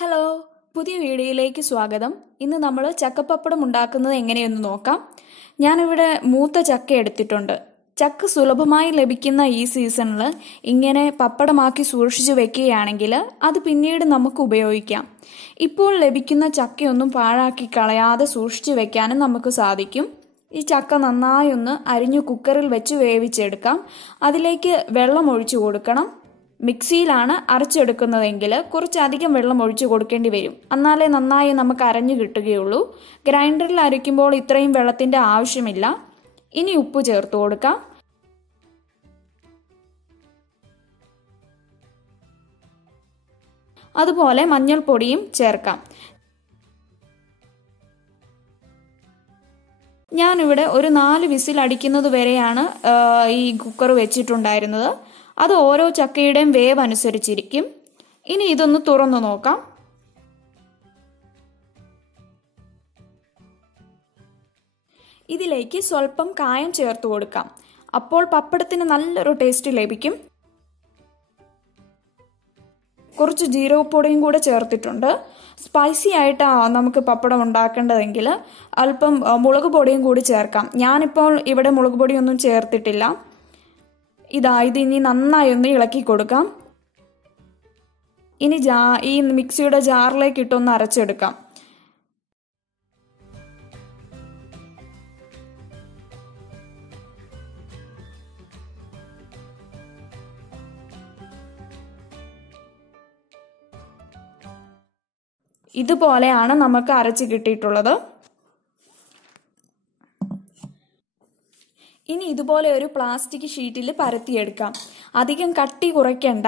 Hello, പുതിയ വീഡിയോയിലേക്ക് സ്വാഗതം. ഇന്ന് നമ്മൾ ചക്കപ്പപ്പടം ഉണ്ടാക്കുന്നത് എങ്ങനെയെന്ന് നോക്കാം. ഞാനിവിടെ മൂത്ത ചക്ക എടുത്തിട്ടുണ്ട്. ചക്ക സുലഭമായി ലഭിക്കുന്ന ഈ സീസണിൽ ഇങ്ങനെ പപ്പടമാക്കി സൂക്ഷിച്ചു വെക്കുകയാണെങ്കിൽ അത് പിന്നീട് നമുക്ക് ഉപയോഗിക്കാം. ഇപ്പോൾ ലഭിക്കുന്ന ചക്കയൊന്നും പാഴാക്കി കളയാതെ സൂക്ഷിച്ചു വെക്കാനും നമുക്ക് സാധിക്കും. ഈ ചക്ക നന്നായി ഒന്ന് അരിഞ്ഞു കുക്കറിൽ വെച്ച് വേവിച്ചെടുക്കാം. അതിലേക്ക് വെള്ളം ഒഴിച്ചു കൊടുക്കണം. മിക്സിയിലാണ് അരച്ചെടുക്കുന്നതെങ്കിൽ കുറച്ചധികം വെള്ളം ഒഴിച്ചു കൊടുക്കേണ്ടി വരും. എന്നാലേ നന്നായി നമുക്ക് അരഞ്ഞു കിട്ടുകയുള്ളൂ. ഗ്രൈൻഡറിൽ അരയ്ക്കുമ്പോൾ ഇത്രയും വെള്ളത്തിന്റെ ആവശ്യമില്ല. ഇനി ഉപ്പ് ചേർത്ത് കൊടുക്കാം. അതുപോലെ മഞ്ഞൾപ്പൊടിയും ചേർക്കാം. ഞാനിവിടെ ഒരു 4 വിസിൽ അടിക്കുന്നത് വരെയാണ് ഈ കുക്കർ വെച്ചിട്ടുണ്ടായിരുന്നത്. അത് ഓരോ ചക്കയുടെയും വേവ് അനുസരിച്ചിരിക്കും. ഇനി ഇതൊന്ന് തുറന്നു നോക്കാം. ഇതിലേക്ക് സ്വല്പം കായം ചേർത്ത് കൊടുക്കാം. അപ്പോൾ പപ്പടത്തിന് നല്ലൊരു ടേസ്റ്റ് ലഭിക്കും. കുറച്ച് ജീരകപ്പൊടിയും കൂടെ ചേർത്തിട്ടുണ്ട്. സ്പൈസി ആയിട്ടാണ് നമുക്ക് പപ്പടം ഉണ്ടാക്കേണ്ടതെങ്കിൽ അല്പം മുളക് പൊടിയും കൂടി ചേർക്കാം. ഞാനിപ്പോൾ ഇവിടെ മുളക് പൊടിയൊന്നും ചേർത്തിട്ടില്ല. ഇത് ഇനി നന്നായി ഒന്ന് ഇളക്കി കൊടുക്കാം. ഇനി ഈ മിക്സിയുടെ ജാറിലേക്ക് ഇട്ടൊന്ന് അരച്ചെടുക്കാം. ഇതുപോലെയാണ് നമുക്ക് അരച്ച് കിട്ടിയിട്ടുള്ളത്. ഇനി ഇതുപോലെ ഒരു പ്ലാസ്റ്റിക് ഷീറ്റിൽ പരത്തിയെടുക്കാം. അധികം കട്ടി കുറയ്ക്കണ്ട.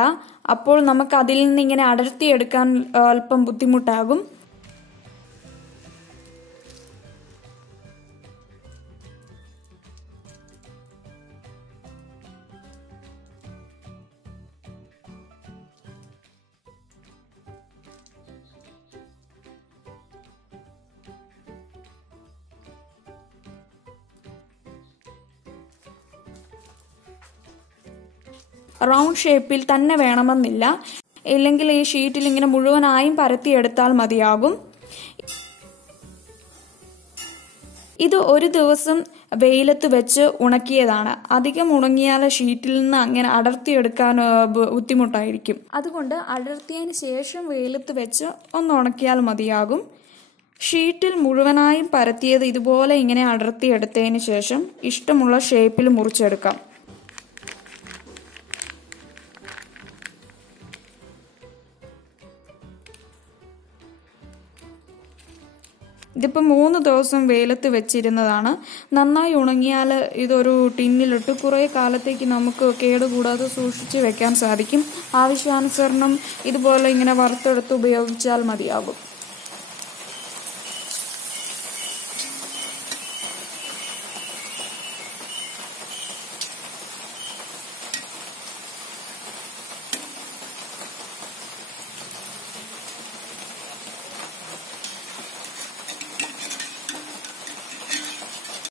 അപ്പോൾ നമുക്ക് അതിൽ നിന്ന് ഇങ്ങനെ അടർത്തിയെടുക്കാൻ അല്പം ബുദ്ധിമുട്ടാകും. റൗണ്ട് ഷേപ്പിൽ തന്നെ വേണമെന്നില്ല. ഇല്ലെങ്കിൽ ഈ ഷീറ്റിൽ ഇങ്ങനെ മുഴുവനായും പരത്തിയെടുത്താൽ മതിയാകും. ഇത് ഒരു ദിവസം വെയിലത്ത് വെച്ച് ഉണക്കിയതാണ്. അധികം ഉണങ്ങിയാൽ ഷീറ്റിൽ നിന്ന് അങ്ങനെ അടർത്തിയെടുക്കാൻ ബുദ്ധിമുട്ടായിരിക്കും. അതുകൊണ്ട് അടർത്തിയതിന് ശേഷം വെയിലത്ത് വെച്ച് ഒന്ന് ഉണക്കിയാൽ മതിയാകും. ഷീറ്റിൽ മുഴുവനായും പരത്തിയത് ഇതുപോലെ ഇങ്ങനെ അടർത്തിയെടുത്തതിന് ശേഷം ഇഷ്ടമുള്ള ഷേപ്പിൽ മുറിച്ചെടുക്കാം. ഇതിപ്പോൾ 3 ദിവസം വെയിലത്ത് വെച്ചിരുന്നതാണ്. നന്നായി ഉണങ്ങിയാൽ ഇതൊരു ടിന്നിലിട്ട് കുറേ കാലത്തേക്ക് നമുക്ക് കേടുകൂടാതെ സൂക്ഷിച്ച് വെക്കാൻ സാധിക്കും. ആവശ്യാനുസരണം ഇതുപോലെ ഇങ്ങനെ വറുത്തെടുത്ത് ഉപയോഗിച്ചാൽ മതിയാകും.